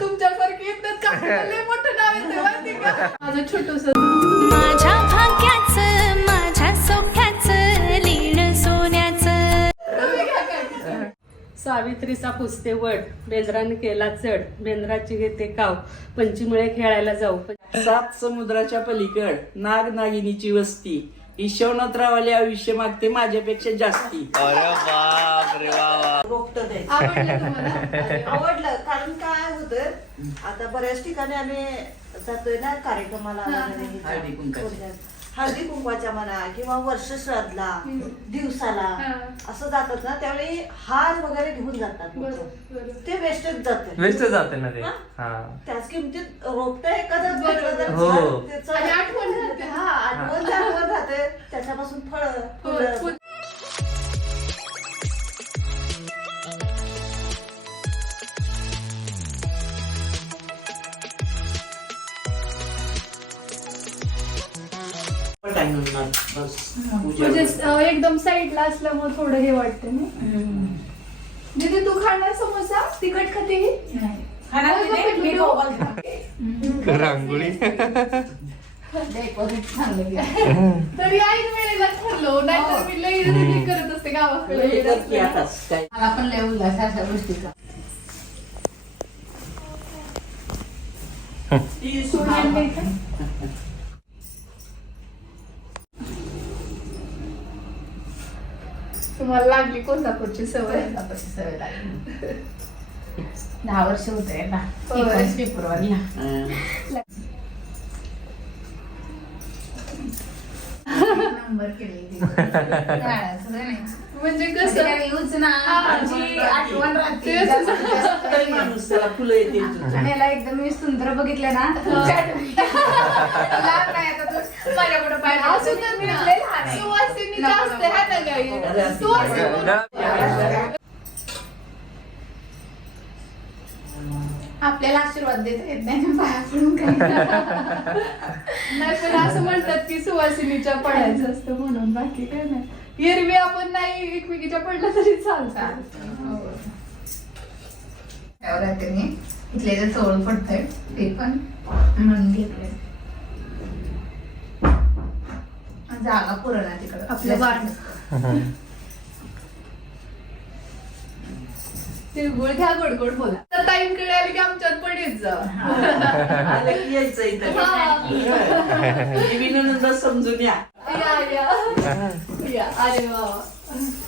तुमच्यासारखी येतात का? लय मोठं नाव येतं माहिती का? माझं छोटस माझ्या भाग्याचं माझ्या सौख्याचं लीण सोन्याचं. सावित्रीचा पुसते वड बेंद्राने केला चढ बेंद्राची घेते काव पंचीमुळे खेळायला जाऊ. सात समुद्राच्या पलीकड नाग नागिनीची वस्ती. ईशवनाथरावाले आयुष्य मागते माझ्यापेक्षा जास्ती. अरे बाप रे वा वा. आवडलं तुम्हाला? आवडलं. कारण काय होतं आता बऱ्याच ठिकाणी आम्ही जातोय ना कार्यक्रमाला हा, वगैरे. हळदी हळदी कुंकवाच्या म्हणा किंवा वर्ष श्राद्धला दिवसाला हा. असं जातात ना त्यावेळी हार वगैरे घेऊन जातात लोकं. ते वेस्टच जाते वेस्ट जाते ना ते हा? हा त्याच किमतीत रोपट एखादं तर हो. छान त्याचं- आणि आठवण राहते. हा आठवण आठवण राहते त्याच्यापासून फळ फुलं म्हणजे अं, एकदम साईडला असल्यामुळे थोडं हे वाटतं ना. दीदी तू खाणार समोसा? तिखट खाते ही? रांगोळी तरी ऐन वेळेला ठरलो नाहीतर मी लई हे. करत असते गावाकडे. मला पण लय उल्हास अशा गोष्टीचा. तुम्हाला लागली कोल्हापूरची सवय. कोल्हापूरची सवय लागली. दहा वर्ष होते ना. होय. एकोणीस फेब्रुवारीला अं, नंबर केले झाडाचं नाही म्हणजे कसं? यूज ना. आठवण राहते. माणूस त्याला फुलं येतील. आणि याला एकदम मी सुंदर बघितलं ना. तुमच्या आठवणी. लहान नाही आता असू. सुवासिनी जास्त. सुवासिनी आपल्याला आशीर्वाद देता येत नाही ना पाया पडून काही. नाही पण असं म्हणतात की सुवासिनीच्या पडायचं असतं म्हणून. बाकी काय नाही. एरवी आपण नाही एकमेकीच्या पडलं तरी चालतं. त्यावर राहते मी. इथले जे चवळ पडतंय ते पण म्हणून घेतले जागा पुरणा तिकडं. आपलं वाण. तिळगुळ घ्या गोड गोड बोला. तर ताईंकडे आली की आमच्यात पण येत जा. आलं की यायचं इथं. विनोनंदा समजून या. या या. या. अरे वा.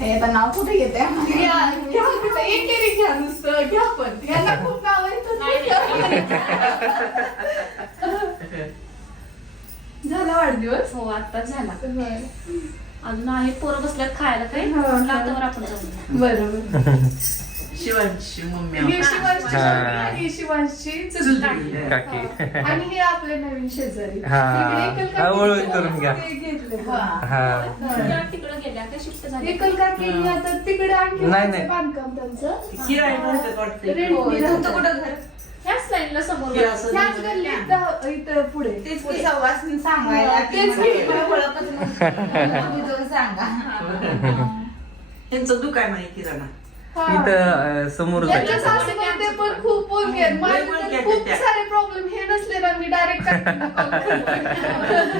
हे आता नाव कुठे घ्या नुसतं. घ्या पण. घ्यायला खूप नाव झाला वाढदिवस? हो आत्ताच झाला. अजून आहे पोरं बसल्यात खायला काही हो. लातावर आपण जाऊ बरोबर शिवांची मम्मी ही. हा. आणि ही शिवांची चुलती काकी. आणि हे आपले नवीन शेजारी. हा. तिकडे एकल हा, काकी ओळख करून घ्या. ते घेतले हा. तिकडे गेल्या का शिफ्ट झाली. एकल काकी आता तिकडे आणखी नाही, त्यांचं नाही. बांधकाम त्यांचं. किराय म्हणतात वाटतं. तुमचं कुठं घर? ह्याच लाईनला समोर. हे असं ह्याच गल्लीत दहा- इथं पुढे. तेच की सांगायला तेच की. मला ओळखच नव्हती. तुम्ही जाऊन सांगा. त्यांचं दुकान आहे किराणा. हा. इथं समोर त्यांच्या पण खूप बोलके आहेत. माझे बोलके तर आहेत खूप त्या. सारे प्रॉब्लेम हे नसले ना मी डायरेक्ट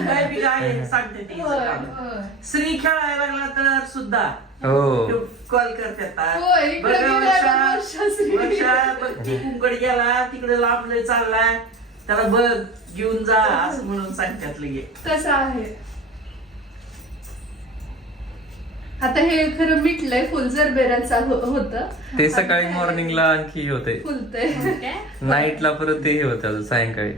काय बी आहे सांगते ती होय. होय. स्त्री खेळायला लागला तर सुद्धा हो कॉल करतात होय, इकडे बघा गेला वर्षा का वर्षा श्री. वर्षा बघ कुंकड गेला तिकडे लांबले चाललाय त्याला बघ घेऊन जा असं म्हणून सांगतात लगे कसं आहे आता हे खरं मिटलंय फुल जरबेराचा होत. ते सकाळी मॉर्निंगला आणखी हे होते. फुलतंय. नाईटला परत ते हे होते अजून सायंकाळी.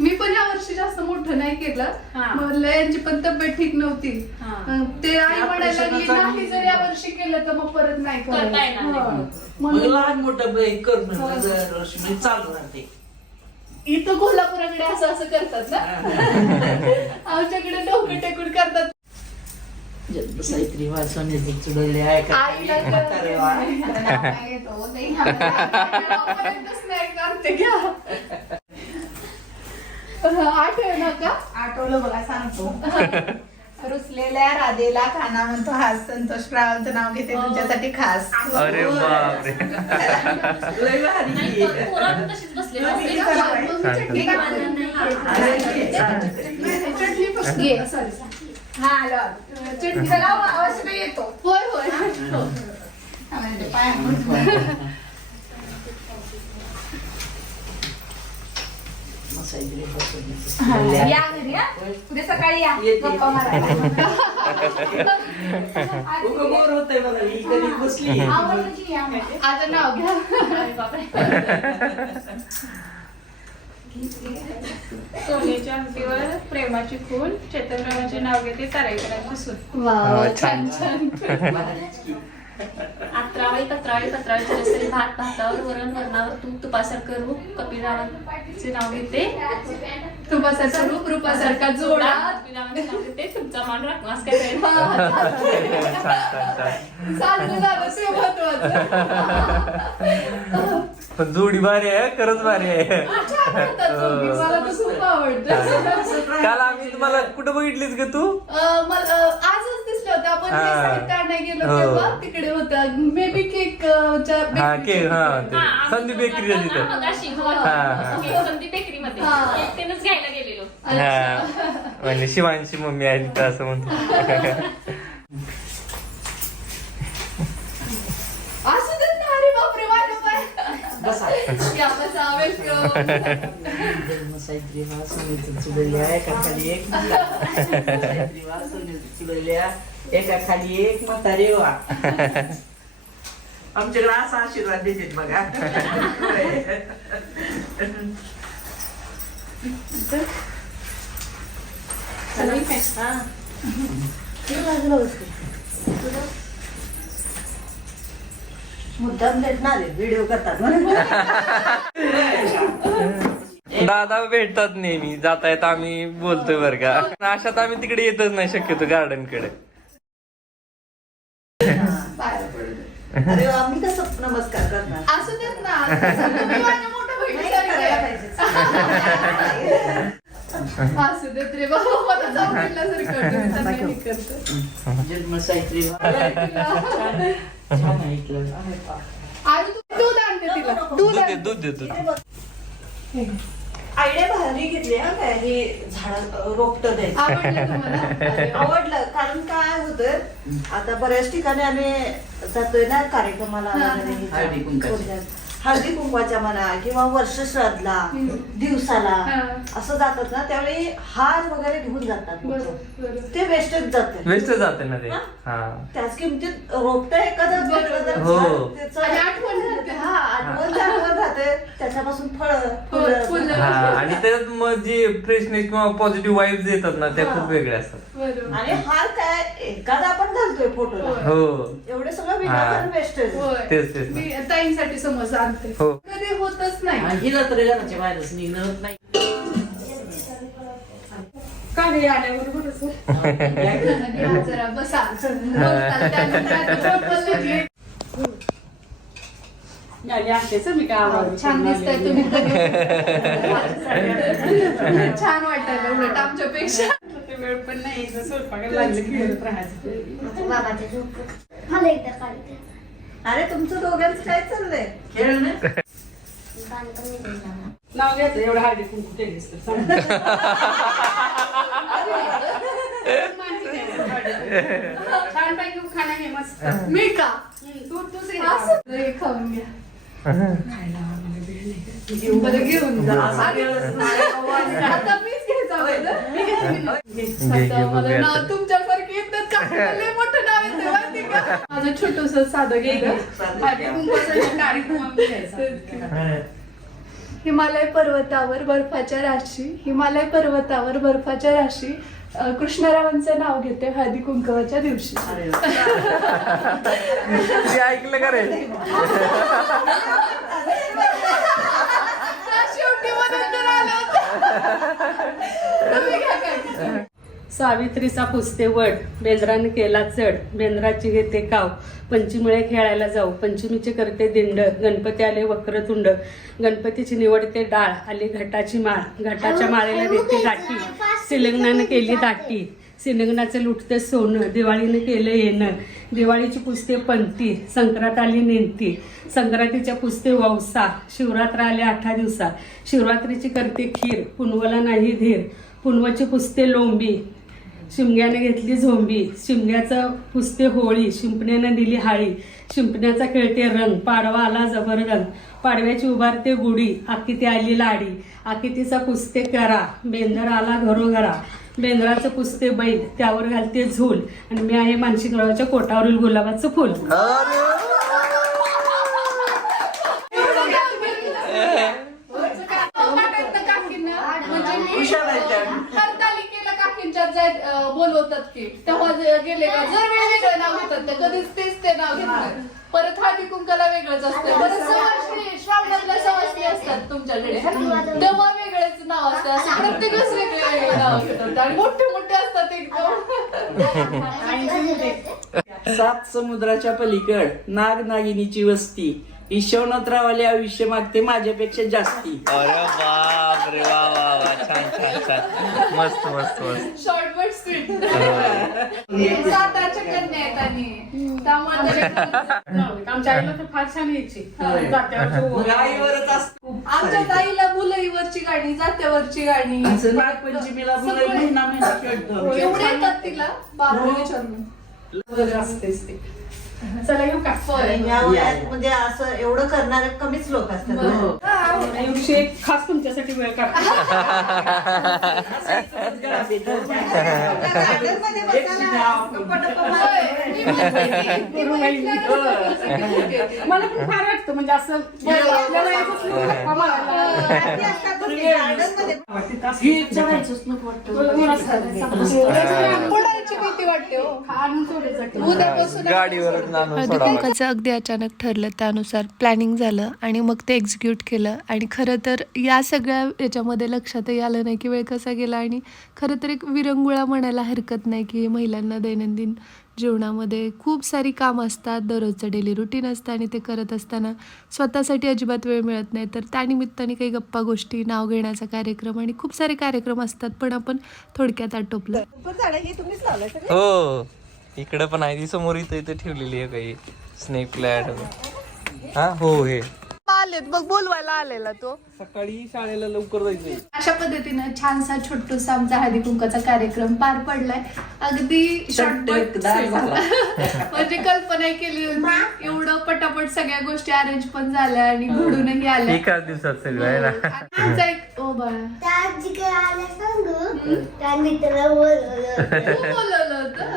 मी पण या वर्षी जास्त मोठं नाही केलं. हा. म्हणलं यांची पण तब्येत ठीक नव्हती. हा. ते आई म्हणायला लागली नाही जर या वर्षी केलं तर मग परत नाही करता. हा. लहान मोठं चालू राहते. इथं कोल्हापुराकडे असं असं करतात ना? आमच्याकडे डोकं टेकून करतात. सावित्री चुडवली आहे का? आईला कळत. नाही. करते. घ्या आठवण का? आठवलं बघा सांगतो. रुसलेल्या राधेला खाना म्हणतो हाच संतोष रावांचं नाव घेते तुमच्यासाठी खास. अरे बापरे. लय भारी. फक्त घे. हा आलो चटणी चला अवश्य येतो. होय होय. हा, म्हणजे पाय. या घरी हा उद्या सकाळी या. गप्पा ही म्हणजे. आता नाव घ्या सोन्याच्या अंगठीवर प्रेमाची खून चेतनरावांचे नाव घेते ताराईकरांची सून वाव छान. छान पत्रावळी पत्रावळी चिरसरी भात भातावर वरण वरणावर तूप तुपासारखं रूप कपिलरावांचे नाव घेते? तुपासारखा रूप रूपासारखा जोडा. कपिलरावांचे नाव घेते तुमचा मान काय झालं ते महत्वाचं पण जोडी भारी आहे खरंच भारी आहे. मला तर खूप आवडतं. काल आम्ही तुम्हाला कुठं बघितलीस ग तू? अं, होतं. आपण हा. हे. गेलो हो. तेव्हा तिकडे होतं. मे बी केक हा हा. ते हा, संदीप तिथं ना मगाशी हो, घ्यायला गेलेलो. हा. म्हणजे शिवांची मम्मी आहे तिथं असं म्हणतो. बसा या बसा वेलकम जन्मसाहित्री वा सोन्याचं चुडल्या एका खाली एक जन्मसाहित्री वा सोन्याचं चुडल्या एका खाली एक म्हातारे वा आमच्याकडे असा आशीर्वाद देतात बघा मुद्दाम भेटणार आहे व्हिडिओ करतात म्हणून. दादा भेटतात नेहमी जाता येत आम्ही बोलतोय बरं का. अशात आम्ही तिकडे येतच नाही शक्यतो गार्डनकडे मी कसं नमस्कार करणार? असू देत ना असू देत रे बाबा मला जाऊन हे. करतो. जन्मसाहित्री वा छान ऐकलं. आणि तू दूध आणते तिला. दूध दूध आण. दे दूध दे दूध आयडिया भारी घेतली हा काय? हे झाड रोपट द्यायचं आवडलं तुम्हाला? आवडलं कारण काय होतं आता बऱ्याच ठिकाणी आम्ही जातोय ना कार्यक्रमाला हा, हा. वगैरे. हळदी. हळदी कुंकवाच्या म्हणा किंवा वर्ष श्राद्धला हम्म. दिवसाला हा. असं जातात ना त्यावेळी हार वगैरे घेऊन जातात लोकं. ते वेस्टच जाते वेस्ट जाते ना ते हा? त्याच किमतीत रोपट एखादं तर हो. छान त्याचं- आणि आठवण राहते. हा आठवण आठवण राहते त्याच्यापासून फळ फुलं. हा आणि त्याच्यात मग जे फ्रेशनेस किंवा पॉझिटिव्ह वाईब्स येतात ना त्या खूप वेगळ्या असतात बरोबर. आणि हार काय एखादा आपण घालतोय फोटोला होय. हो एवढे सगळं हा. विनाकारण वेस्ट होय. तेच, तेच. मी ताईंसाठी समज आणते हो. कधी होतच नाही. हिला तरी घराच्या बाहेरच निघणं होत नाही. का घरी आल्याबरोबरच आणि हा जरा बसा बोलतात त्यानंतर आता कोण बोललं की, आली असतेच मी काय छान दिसताय तुम्ही छान वाटायला उलट आमच्यापेक्षा. ते वेळ पण नाही. स्वयंपाकाला लागलं राहायचं. मला एकदा काढते अरे तुमचं दोघांचं काय चाललंय खेळ ना नाव घ्यायचं एवढं हळदी कुंकू केलीस तर सांग. छान पैकी खाणं हे मस्त मी का तू तूच घे. असं हे खाऊन घ्या बरं घेऊन जा आता मीच घ्यायचं अगोदर. आता मला नाव तुमच्यासारखे लय मोठं नाव येतं माहिती का? माझं छोटस साधं कार्यक्रम घ्यायचा. हिमालय पर्वतावर बर्फाच्या राशी हिमालय पर्वतावर बर्फाच्या राशी कृष्णरावांचं नाव घेते हळदी कुंकवाच्या दिवशी. ते ऐकलं का रे? शेवटी आलं सावित्रीचा पुसते वड बेंद्राने केला चढ बेंद्राची घेते काव पंचमीमुळे खेळायला जाऊ पंचमीचे करते दिंड गणपती आले वक्रतुंड गणपतीची निवडते डाळ आली घटाची माळ घटाच्या माळेला देते गाठी सिलग्नानं केली दाटी सिलग्नाचे लुटते सोनं दिवाळीने केलं येणं दिवाळीची पुसते पंथी संक्रांत आली नेंती संक्रांतीच्या पुसते वौसा शिवरात्र आले आठा दिवसा शिवरात्रीची करते खीर पुनवला नाही धीर पुनवाची पुसते लोंबी शिमग्याने घेतली झोंबी शिमग्याचं पुसते होळी शिंपण्यानं दिली हाळी शिंपण्याचा खेळते रंग पाडवा आला जबरदंग पाडव्याची उभारते गुढी आकिती आली लाडी आकितीचा पुसते करा बेंदर आला घरोघरा बेंदराचं पुसते बैल त्यावर घालते झूल आणि मी आहे मानसिकरावाच्या कोटावरील गुलाबाचं फुल हुशार आहे त्या. हरतालिकेला काकींच्यात जाय अं, बोलवतात की तेव्हा गेले का जर वेळ वेगळं नाव घेतात ते कधीच तेच ते नाव घेतात परत हळदी कुंकाला वेगळंच असतं. परत सवासणी श्रावणातल्या सवासणी असतात तुमच्याकडे. तेव्हा वेगळंच नाव असतं. असं प्रत्येकच वेगळे वेगळे नाव घेतात आणि मोठे मोठे असतात एकदम. सात समुद्राच्या पलीकड नाग नागिनीची वस्ती. ईश्वरनाथरावाले आयुष्य मागते माझ्यापेक्षा जास्ती. अरे बाप रे वा वा वा. छान छान छान. मस्त मस्त मस्त. शॉर्ट बट स्वीट सातारच्या कन्या आहेत आणि त्यामुळे आमच्या आईला तर फार छान यायची. जात्यावरचं मग आईवरच असतो. आमच्या ताईला मुलईवरची गाणी जात्यावरची गाणी. असं नागपंचमीला मुलं महिना महिना खेळतो. एवढे येतात तिला. बापरे विचारून असतेच ते चला येऊ का? या वयात म्हणजे असं एवढं करणारे कमीच लोक असतात. हो. खास तुमच्यासाठी वेळ काढते. मला पण फार वाटतं म्हणजे असं आपल्याला भीती वाटते हो आणून सोडायचं उद्यापासून गाडीवर कुंकाचं अगदी अचानक ठरलं त्यानुसार प्लॅनिंग झालं आणि मग ते एक्झिक्यूट केलं. आणि खरं तर या सगळ्या याच्यामध्ये लक्षातही आलं नाही की वेळ कसा गेला आणि खरं तर एक विरंगुळा म्हणायला हरकत नाही की महिलांना दैनंदिन जीवनामध्ये खूप सारी कामं असतात दररोजचं डेली रुटीन असतं आणि ते करत असताना स्वतःसाठी अजिबात वेळ मिळत नाही. तर त्यानिमित्ताने काही गप्पा गोष्टी नाव घेण्याचा कार्यक्रम आणि खूप सारे कार्यक्रम असतात पण आपण थोडक्यात आटोपलं. ही. हो इकडे पण आहे ती समोर इथं इथं ठेवलेली आहे काही. स्नेक प्लॅट हा हो हे. आलेत बघ बोलवायला आलेला तो. सकाळी शाळेला लवकर जायचंय. अशा पद्धतीनं छानसा छोटूसा आमचा हळदी कुंकाचा कार्यक्रम पार पडलाय. अगदी शॉर्टकट. म्हणजे कल्पना केली होती एवढं पटापट सगळ्या गोष्टी अरेंज पण झाल्या आणि घडूनही आल्या. एकाच दिवसात सगळं आहे ना. आणि आमचा एक ओ बाळा. तू बोलवलं. होतं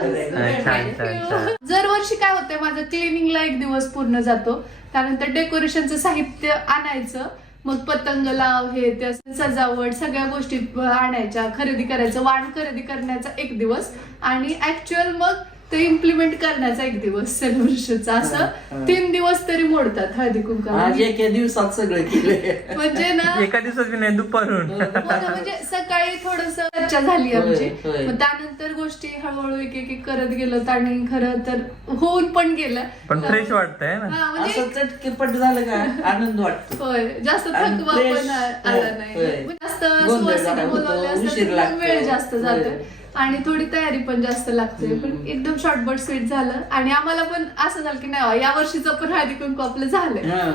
छान छान छान. दरवर्षी काय होतंय माझं क्लिनिंगला एक दिवस पूर्ण जातो. त्यानंतर डेकोरेशनचं साहित्य आणायचं मग पतंग लाव हे ते असं सजावट सगळ्या गोष्टी आणायच्या खरेदी करायचं वाण खरेदी करण्याचा एक दिवस. आणि ऍक्च्युअल मग ते इम्प्लिमेंट करण्याचा एक दिवस सेलिब्रेशनचा असं तीन दिवस तरी मोडतात हळदी आज एका दिवसात सगळं केलंय म्हणजे ना एका दिवसात बी नाही दुपारून. हो ना, म्हणजे सकाळी थोडस चर्चा झाली आमची. होय, होय. मग त्यानंतर गोष्टी हळूहळू एक एक एक करत गेलो आणि खरं तर होऊन पण गेलं. पण फ्रेश वाटतंय ना. हा म्हणजे असं चटकेपट झालं का आनंद वाटतो. होय जास्त आणि थकवा fresh, पण आ- आला नाही. होय. म्हणजे जास्त गोंधळ सुवासिनी झाला होतो, बोलवले असतात उशीर लागतो. वेळ जास्त जातोय होय. आणि थोडी तयारी पण जास्त लागते. पण एकदम शॉर्टबट स्वीट झालं. आणि आम्हाला पण असं झालं की नाही या वर्षीचं पण हळदी कुंकू आपलं झालंय. हा,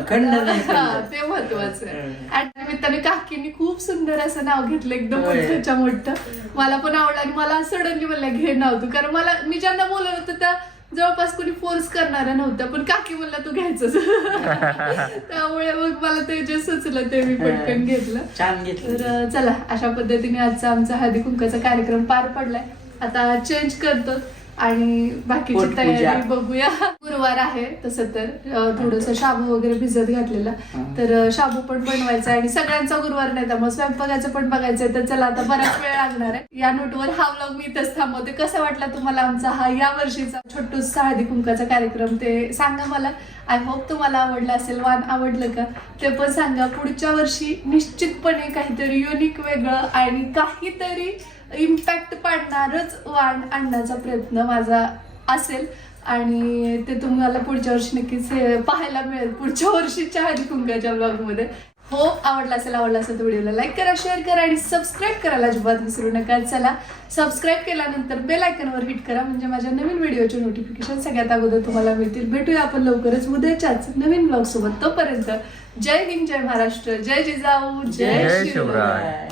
हा. ते महत्वाचं. आणि निमित्ताने काकीने खूप सुंदर असं नाव घेतलं एकदम. मोठ्याच्या मोठं. मला पण आवडलं आणि मला सडनली म्हणलं घे नाव तू. कारण मला मी ज्यांना बोलवलं होतं त्या जवळपास कोणी फोर्स करणाऱ्या नव्हत्या पण काकी म्हणला तू घ्यायचंच त्यामुळे मग मला ते जे सुचलं ते मी पटकन घेतलं. छान घेतलं. तर चला अशा पद्धतीने आजचा आमचा हळदी कुंकाचा कार्यक्रम पार पडलाय. आता चेंज करतो. आणि बाकीची पोटपूजा. तयारी बघूया. गुरुवार आहे तसं तर. थोडस शाबू वगैरे भिजत घातलेला. तर अं, शाबू पण बनवायचा आहे आणि सगळ्यांचा गुरुवार नाही त्यामुळे स्वयंपाकाचं पण बघायचंय. तर चला आता बराच वेळ लागणार आहे. या नोटवर हा व्लॉग मी इथंच थांबवते. कसा वाटला तुम्हाला आमचा हा या वर्षीचा छोटूस हळदी कुंकाचा कार्यक्रम? ते सांगा मला. आय होप तुम्हाला आवडला असेल वान आवडलं का? ते पण सांगा. पुढच्या वर्षी निश्चितपणे काहीतरी युनिक वेगळं आणि काहीतरी इम्पॅक्ट पाडणारच वाण आणण्याचा प्रयत्न माझा असेल. आणि ते तुम्हाला पुढच्या वर्षी नक्कीच पाहायला मिळेल. पुढच्या वर्षीच्या हळदी कुंकाच्या ब्लॉगमध्ये हो आवडला असेल आवडला असेल तर व्हिडिओला लाईक करा शेअर करा आणि सबस्क्राईब करायला अजिबात विसरू नका. चला सबस्क्राईब केल्यानंतर बेल आयकनवर हिट करा. म्हणजे माझ्या नवीन व्हिडिओचे नोटिफिकेशन सगळ्यात अगोदर तुम्हाला मिळतील. भेटूया आपण लवकरच उद्याच्याच नवीन ब्लॉग सोबत. तोपर्यंत जय हिंद जय महाराष्ट्र जय जिजाऊ जय शिवराय.